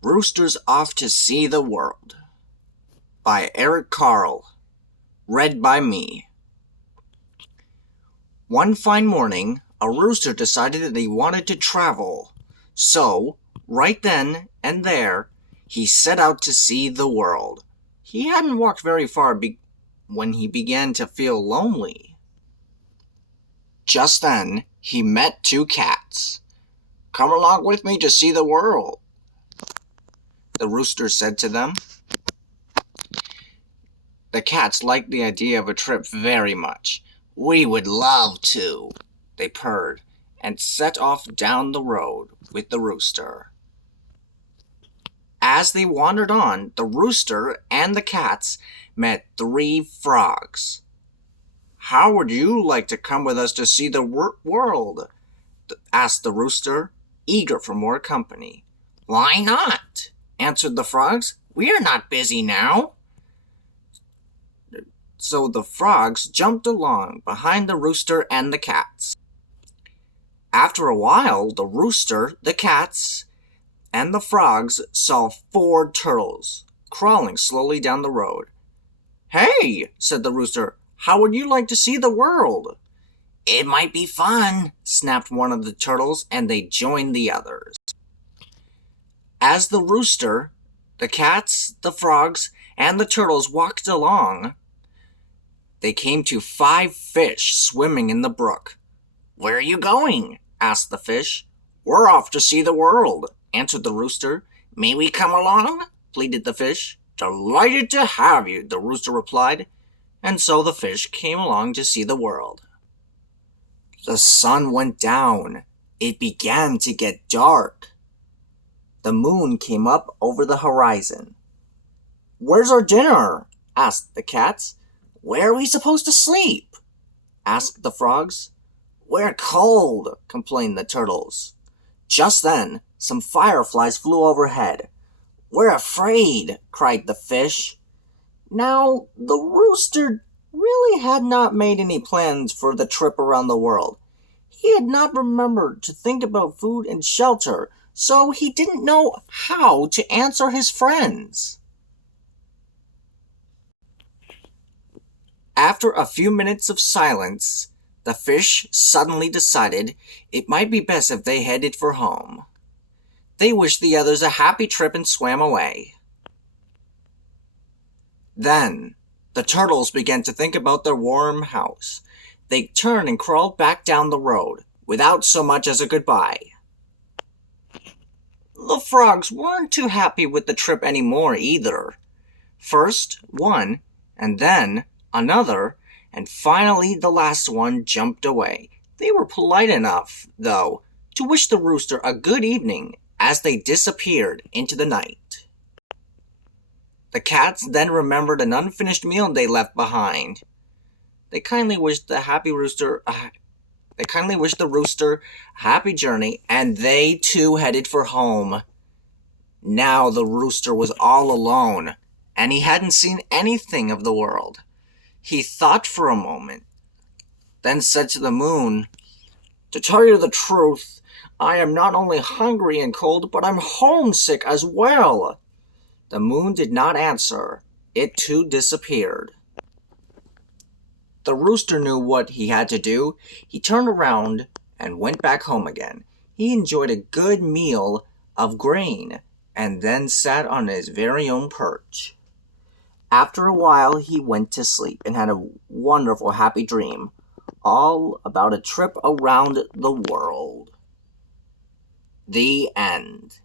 Rooster's Off to See the World by Carle, read by me. One fine morning, a rooster decided that he wanted to travel. So, right then and there, he set out to see the world. He hadn't walked very far when he began to feel lonely. Just then, he met two cats. "Come along with me to see the world," the rooster said to them. The cats liked the idea of a trip very much. "We would love to," they purred, and set off down the road with the rooster. As they wandered on, the rooster and the cats met three frogs. "How would you like to come with us to see the world?" asked the rooster, eager for more company. "Why not?" answered the frogs. "We're not busy now." So the frogs jumped along behind the rooster and the cats. After a while, the rooster, the cats, and the frogs saw four turtles crawling slowly down the road. "Hey," said the rooster, "how would you like to see the world?" "It might be fun," snapped one of the turtles, and they joined the others. As the rooster, the cats, the frogs, and the turtles walked along, they came to 5 fish swimming in the brook. "Where are you going?" asked the fish. "We're off to see the world," answered the rooster. "May we come along?" pleaded the fish. "Delighted to have you," the rooster replied. And so the fish came along to see the world. The sun went down. It began to get dark. The moon came up over the horizon. "Where's our dinner?" asked the cats. "Where are we supposed to sleep?" asked the frogs. "We're cold," complained the turtles. Just then, some fireflies flew overhead. "We're afraid," cried the fish. Now, the rooster really had not made any plans for the trip around the world. He had not remembered to think about food and shelter, so he didn't know how to answer his friends. After a few minutes of silence, the fish suddenly decided it might be best if they headed for home. They wished the others a happy trip and swam away. Then, the turtles began to think about their warm house. They turned and crawled back down the road, without so much as a goodbye. The frogs weren't too happy with the trip anymore either. First one, and then another, and finally the last one jumped away. They were polite enough, though, to wish the rooster a good evening as they disappeared into the night. The cats then remembered an unfinished meal they left behind. They kindly wished the rooster a happy journey, and they too headed for home. Now the rooster was all alone, and he hadn't seen anything of the world. He thought for a moment, then said to the moon, "To tell you the truth, I am not only hungry and cold, but I'm homesick as well." The moon did not answer. It too disappeared. The rooster knew what he had to do. He turned around and went back home again. He enjoyed a good meal of grain and then sat on his very own perch. After a while, he went to sleep and had a wonderful, happy dream, all about a trip around the world. The end.